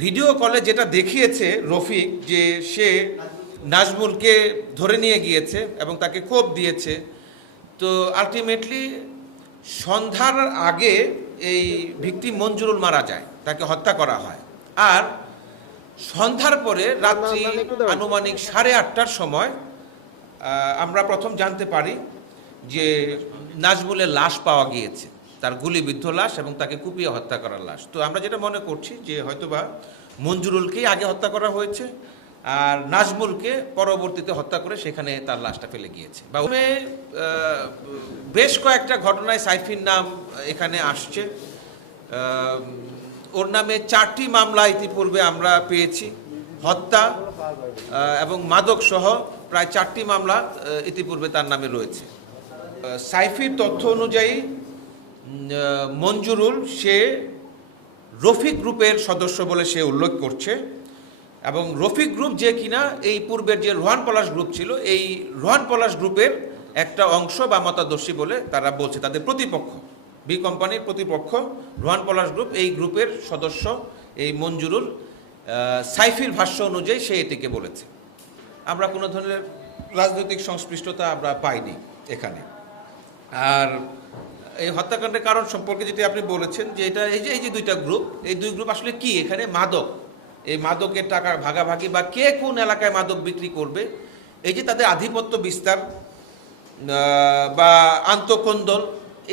Video কলে যেটা দেখিয়েছে রফিক, যে সে নাজমুলকে ধরে নিয়ে গিয়েছে এবং তাকে কোপ দিয়েছে, তো আলটিমেটলি সন্ধ্যার আগে এই ভিকটিম মঞ্জুরুল মারা যায়, তাকে হত্যা করা হয়। আর সন্ধ্যার পরে রাত্রি আনুমানিক 8:30টার সময় আমরা প্রথম জানতে পারি যে নাজমুলের লাশ পাওয়া গিয়েছে, তার গুলিবিদ্ধ লাশ এবং তাকে কুপিয়ে হত্যা করার লাশ। তো আমরা যেটা মনে করছি যে হয়তোবা মঞ্জুরুলকেই আগে হত্যা করা হয়েছে আর নাজমুলকে পরবর্তীতে হত্যা করে সেখানে তার লাশটা ফেলে গিয়েছে। বা বেশ কয়েকটা ঘটনায় সাইফির নাম এখানে আসছে। ওর নামে 4টি মামলা ইতিপূর্বে আমরা পেয়েছি, হত্যা এবং মাদক সহ প্রায় 4টি মামলা ইতিপূর্বে তার নামে রয়েছে। সাইফির তথ্য অনুযায়ী মঞ্জুরুল সে রফিক গ্রুপের সদস্য বলে সে উল্লেখ করছে, এবং রফিক গ্রুপ যে কিনা এই পূর্বের যে রোহান পলাশ গ্রুপ ছিল, এই রোহান পলাশ গ্রুপের একটা অংশ বা মতাদর্শী বলে তারা বলছে। তাদের প্রতিপক্ষ, বি কোম্পানির প্রতিপক্ষ রোহান পলাশ গ্রুপ, এই গ্রুপের সদস্য এই মঞ্জুরুল। সাইফির ভাষ্য অনুযায়ী সে এটিকে বলেছে। আমরা কোনো ধরনের রাজনৈতিক সংশ্লিষ্টতা আমরা পাইনি এখানে। আর এই হত্যাকাণ্ডের কারণ সম্পর্কে যেটি আপনি বলেছেন যে এটা এই যে দুইটা গ্রুপ, এই দুই গ্রুপ আসলে কি, এখানে মাদক, এই মাদকের টাকা ভাগাভাগি বা কে কোন এলাকায় মাদক বিক্রি করবে, এই যে তাদের আধিপত্য বিস্তার বা আন্তঃকন্দল,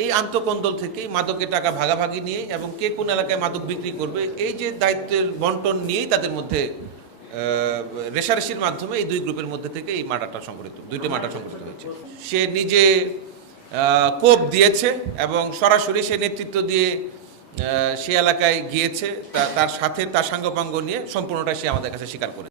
এই আন্তঃকন্দল থেকেই মাদকের টাকা ভাগাভাগি নিয়ে এবং কে কোন এলাকায় মাদক বিক্রি করবে এই যে দায়িত্বের বন্টন নিয়েই তাদের মধ্যে রেশারেশির মাধ্যমে এই দুই গ্রুপের মধ্যে থেকে এই মার্ডারটা সংঘটিত, দুইটি মার্ডার সংঘটিত হয়েছে। সে নিজে কোপ দিয়েছে এবং সরাসরি সে নেতৃত্ব দিয়ে সে এলাকায় গিয়েছে, তার সাথে তার সাঙ্গপাঙ্গ নিয়ে সম্পূর্ণটা সে আমাদের কাছে স্বীকার করে।